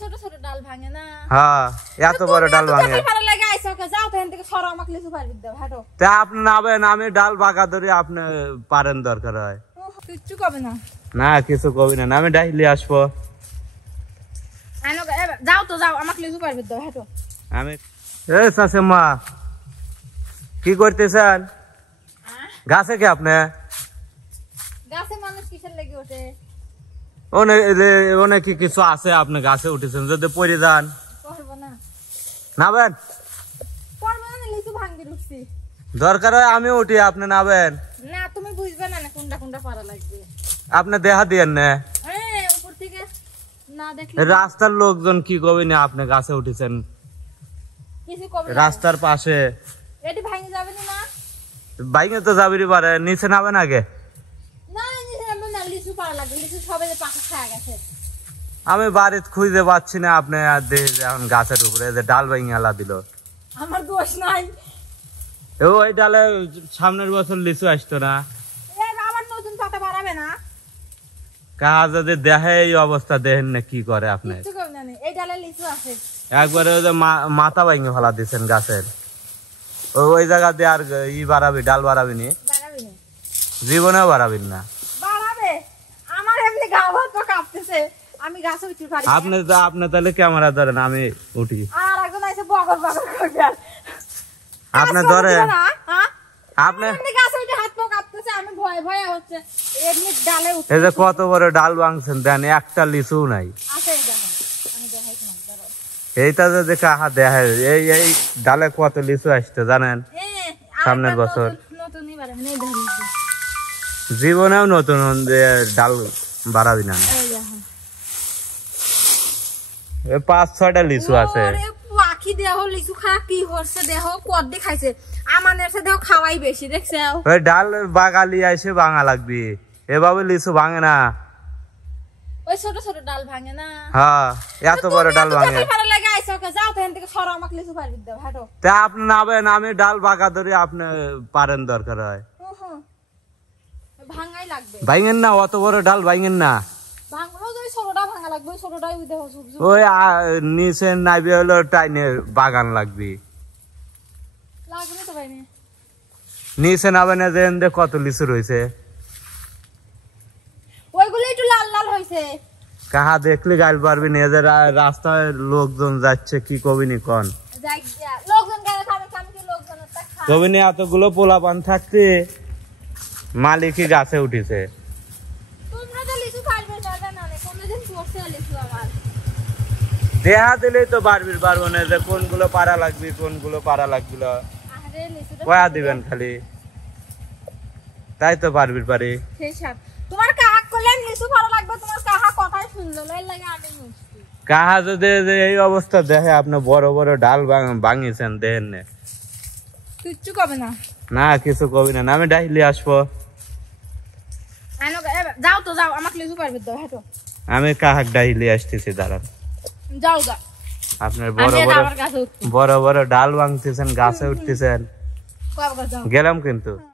ছোট ছোট ডাল ভাঙে না। হ্যাঁ এত বড় ডাল ভাঙে। ভালো লাগে আইছো কে যাও তেন থেকে সরো আমাকে লিচু পারবি দাও হাঁটো। তা আপনি নাবেন আমি ডাল বাগা ধরে আপনি পারেন দরকার হয়। কিচ্ছু কবে না। না কিছু কবি না আমি ডাইলি আসবো। আনো যাও তো যাও আমাকে লিচু পারবি দাও হাঁটো। আমি এ শাশুমা কি করতেছেন? গাছে কি আপনি? গাছে মানুষ কিসের লেগে ওঠে? অনেক কিছু আছে আপনি গাছে উঠেছেন যদি পড়ে যান করবো না। নাবেন? করবো না লিচু ভাঙতে উঠছি। দরকার হয় আমি উঠি আপনি নাবেন? না তুমি বুঝবে না কোনটা কোনটা পারা লাগবে। আপনি দেখা দিয়েন না উপর থেকে না দেখলে রাস্তার লোকজন কি কবে না আপনি গাছে উঠেছেন কিছু কবে রাস্তার পাশে। এটি ভাঙে যাবে না? বাইকে তো যাবিরই পারে নিচে নাবেন আগে। না নিচে নামবে না লিচু পারা লাগবে লিচু সবে পাকা খাওয়া গেছে। আমি বাড়িতে খুঁজে পাচ্ছি না আপনি আর এখন গাছের উপরে যে ডাল ভাঙে আলা দিল। আমার দোষ নাই। ওই ডালে সামনের বছর লিচু আসতো না? আবার নতুন পাতা বাড়াবে না? কাজ যদি দেখে এই অবস্থা দেখেন না কি করে আপনি। এই ডালে লিচু আছে একবারে ওই যে মাথা ভাঙে ফেলা দিচ্ছেন গাছের। ওই জায়গা দিয়ে আর ই বাড়াবি ডাল বাড়াবি নি? জীবনেও বাড়াবেন না। বাড়াবে আমার এমনি গা হাত পা কাঁপতেছে আমি গাছে উঠতে পারি। আপনি তাহলে ক্যামেরা ধরেন আমি উঠি। আর একজন এসে বগর বগর করবে আপনি ধরেন। আপনি এমনি গাছে উঠে হাত পা কাঁপতেছে আমি ভয় ভয় হচ্ছে এমনি ডালে উঠতে। এই যে কত বড় ডাল ভাঙছেন দেন একটা লিচু নাই। আছে দেখেন আমি দেখাই তোমাকে। এইটা যদি কাহা দেখে এই এই ডালে কত লিচু আসছে জানেন সামনের বছর? নতুনই বাড়াবে না এই ধরে জীবনেও নতুন ডাল বাড়াবি না। 5-6টা লিচু আছে। পাখি দেহ লিচু খা কি হচ্ছে দেহ কত দেখাইছে আমাদের সাথে দেহ খাওয়াই বেশি দেখছে। ওই ডাল বাগালি এসে ভাঙা লাগবে এভাবে লিচু ভাঙে না। ওই ছোট ছোট ডাল ভাঙে না। হ্যাঁ এত বড় ডাল ভাঙে। ভালো লাগে আইছো কে যাও তেন থেকে সরো আমাকে লিচু পারবি দাও হাঁটো। তা আপনি নাবেন আমি ডাল বাগা ধরে আপনি পারেন দরকার হয়। ভাঙাই লাগবে। ভাঙেন না অত বড় ডাল ভাঙেন না। ভাঙলো ওই ছোটটা ভাঙা লাগবে ছোটটাই ওই দেহ সবজি। ওই নিচে নাইবে হলো টাইনে বাগান লাগবে। লাগবে তো ভাইনি নিচে নাবে না যে কত লিচু রয়েছে। ওইগুলো একটু লাল লাল হইছে। কাহা দেখলে গাইল পারবি না যে রাস্তায় লোকজন যাচ্ছে কি কবিনি কোন লোকজন গায়ে খাবে কামকি লোকজন কবিনি এতগুলো পোলাপান থাকতে মালিকই গাছে উঠেছে। তোমরা তো লিচু খাইবে না জানো না কোনদিন পড়ছে লিচু আমার দেহা দিলেই তো পারবো না যে কোনগুলো পারা লাগবে কোনগুলো পারা লাগবে। আরে লিচুটা কয়া দিবেন খালি তাই তো পারি। সেই সব তোমার কাহা করলেন লিচু ভালো লাগবে তোমার কাহা কথাই শুনলো এর লাগে আমি মুছছি। কাহা যদি এই অবস্থা দেখে আপনি বড় বড় ডাল ভাঙিয়েছেন দেন না কিচ্ছু কবে না। না কিছু কবি না আমি ডাইলি আসবো। আনো যাও তো যাও আমাকে লিচু পারবি দাও হাঁটো। আমি কাহাক ডাইলি আসতেছি দাঁড়ান। যাও গা আপনার বড় বড় ডাল ভাঙতেছেন গাছে উঠতেছেন গেলাম কিন্তু।